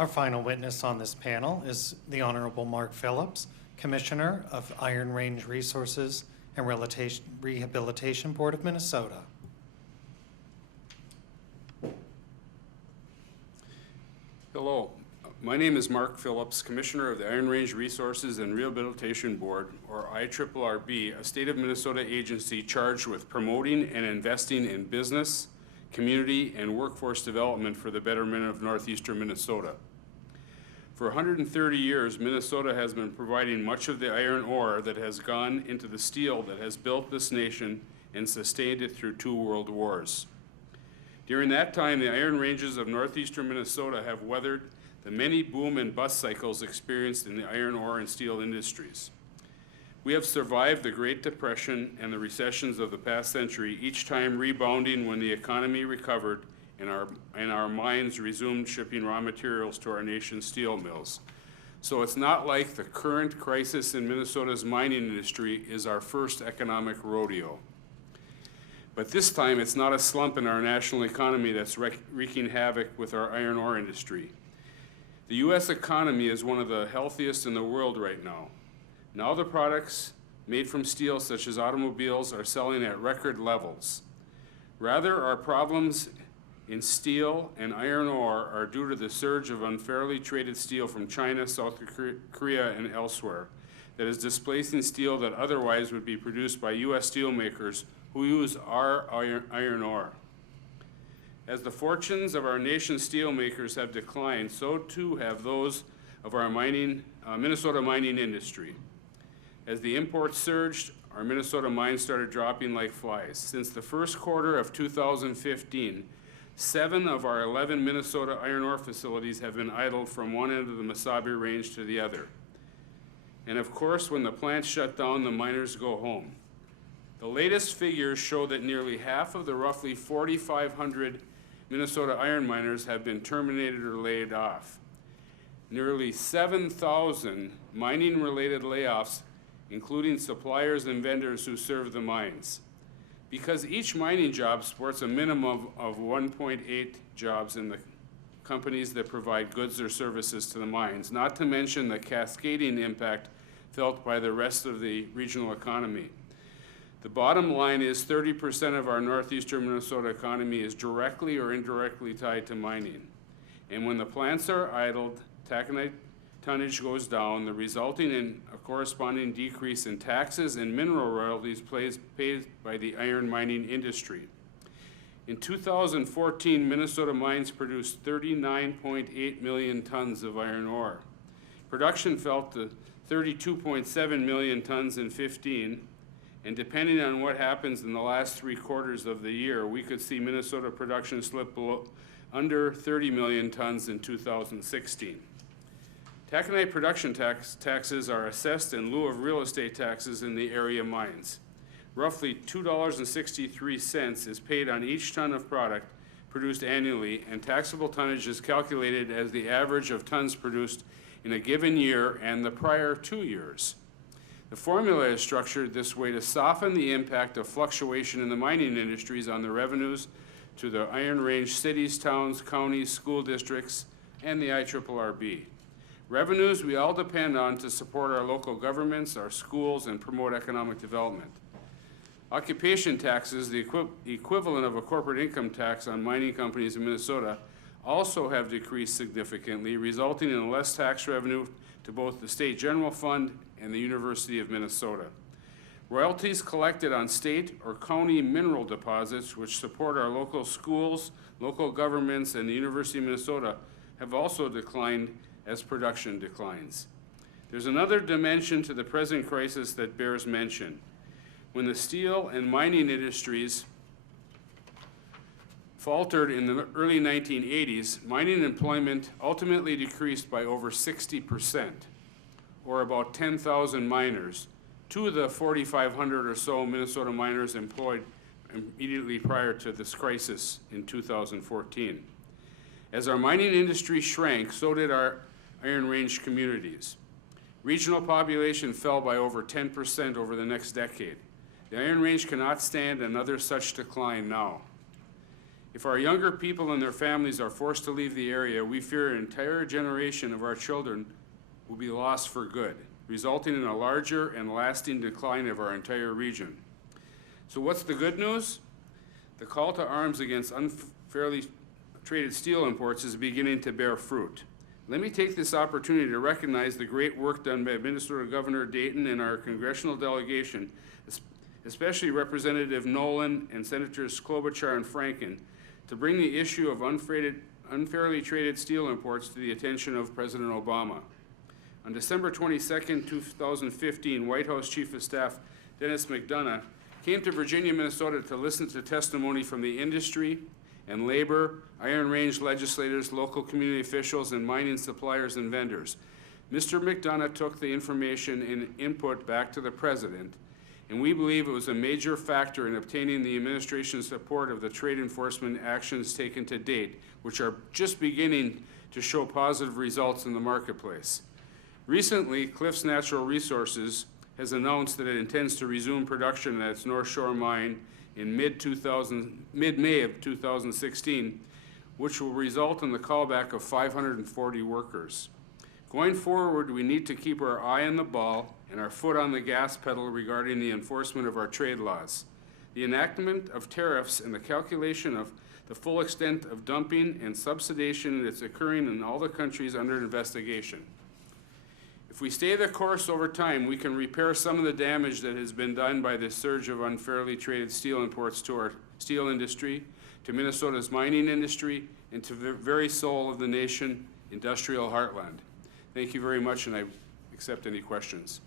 Our final witness on this panel is the Honorable Mark Phillips, Commissioner of Iron Range Resources and Rehabilitation Board of Minnesota. Hello, my name is Mark Phillips, Commissioner of the Iron Range Resources and Rehabilitation Board, or IRRB, a state of Minnesota agency charged with promoting and investing in business, community, and workforce development for the betterment of northeastern Minnesota. For 130 years, Minnesota has been providing much of the iron ore that has gone into the steel that has built this nation and sustained it through 2 world wars. During that time, the iron ranges of northeastern Minnesota have weathered the many boom and bust cycles experienced in the iron ore and steel industries. We have survived the Great Depression and the recessions of the past century, each time rebounding when the economy recovered and our mines resumed shipping raw materials to our nation's steel mills. So it's not like the current crisis in Minnesota's mining industry is our first economic rodeo. But this time, it's not a slump in our national economy that's wreaking havoc with our iron ore industry. The U.S. economy is one of the healthiest in the world right now. Now the products made from steel, such as automobiles, are selling at record levels. Rather, our problems in steel and iron ore are due to the surge of unfairly traded steel from China, South Korea, and elsewhere that is displacing steel that otherwise would be produced by U.S. steelmakers who use our iron ore. As the fortunes of our nation's steelmakers have declined, so too have those of our Minnesota mining industry. As the imports surged, our Minnesota mines started dropping like flies. Since the first quarter of 2015, 7 of our 11 Minnesota iron ore facilities have been idled from one end of the Mesabi Range to the other. And of course, when the plants shut down, the miners go home. The latest figures show that nearly half of the roughly 4,500 Minnesota iron miners have been terminated or laid off. Nearly 7,000 mining-related layoffs, including suppliers and vendors who serve the mines. Because each mining job supports a minimum of 1.8 jobs in the companies that provide goods or services to the mines, not to mention the cascading impact felt by the rest of the regional economy. The bottom line is 30% of our northeastern Minnesota economy is directly or indirectly tied to mining. And when the plants are idled, taconite tonnage goes down, the resulting in a corresponding decrease in taxes and mineral royalties paid by the iron mining industry. In 2014, Minnesota mines produced 39.8 million tons of iron ore. Production fell to 32.7 million tons in 15, and depending on what happens in the last 3 quarters of the year, we could see Minnesota production slip below under 30 million tons in 2016. Taconite production taxes are assessed in lieu of real estate taxes in the area mines. Roughly $2.63 is paid on each ton of product produced annually, and taxable tonnage is calculated as the average of tons produced in a given year and the prior 2 years. The formula is structured this way to soften the impact of fluctuation in the mining industries on the revenues to the Iron Range cities, towns, counties, school districts, and the IRRB. Revenues we all depend on to support our local governments, our schools, and promote economic development. Occupation taxes, the equivalent of a corporate income tax on mining companies in Minnesota, also have decreased significantly, resulting in less tax revenue to both the state general fund and the University of Minnesota. Royalties collected on state or county mineral deposits, which support our local schools, local governments, and the University of Minnesota, have also declined as production declines. There's another dimension to the present crisis that bears mention. When the steel and mining industries faltered in the early 1980s, mining employment ultimately decreased by over 60%, or about 10,000 miners, to the 4,500 or so Minnesota miners employed immediately prior to this crisis in 2014. As our mining industry shrank, so did our Iron Range communities. Regional population fell by over 10% over the next decade. The Iron Range cannot stand another such decline now. If our younger people and their families are forced to leave the area, we fear an entire generation of our children will be lost for good, resulting in a larger and lasting decline of our entire region. So what's the good news? The call to arms against unfairly traded steel imports is beginning to bear fruit. Let me take this opportunity to recognize the great work done by Minnesota Governor Dayton and our congressional delegation, especially Representative Nolan and Senators Klobuchar and Franken, to bring the issue of unfairly traded steel imports to the attention of President Obama. On December 22, 2015, White House Chief of Staff Dennis McDonough came to Virginia, Minnesota to listen to testimony from the industry and labor, Iron Range legislators, local community officials, and mining suppliers and vendors. Mr. McDonough took the information and input back to the President, and we believe it was a major factor in obtaining the administration's support of the trade enforcement actions taken to date, which are just beginning to show positive results in the marketplace. Recently, Cliffs Natural Resources has announced that it intends to resume production at its North Shore mine in mid-May of 2016, which will result in the callback of 540 workers. Going forward, we need to keep our eye on the ball and our foot on the gas pedal regarding the enforcement of our trade laws. The enactment of tariffs and the calculation of the full extent of dumping and subsidization that's occurring in all the countries under investigation. If we stay the course over time, we can repair some of the damage that has been done by the surge of unfairly traded steel imports to our steel industry, to Minnesota's mining industry, and to the very soul of the nation, industrial heartland. Thank you very much, and I accept any questions.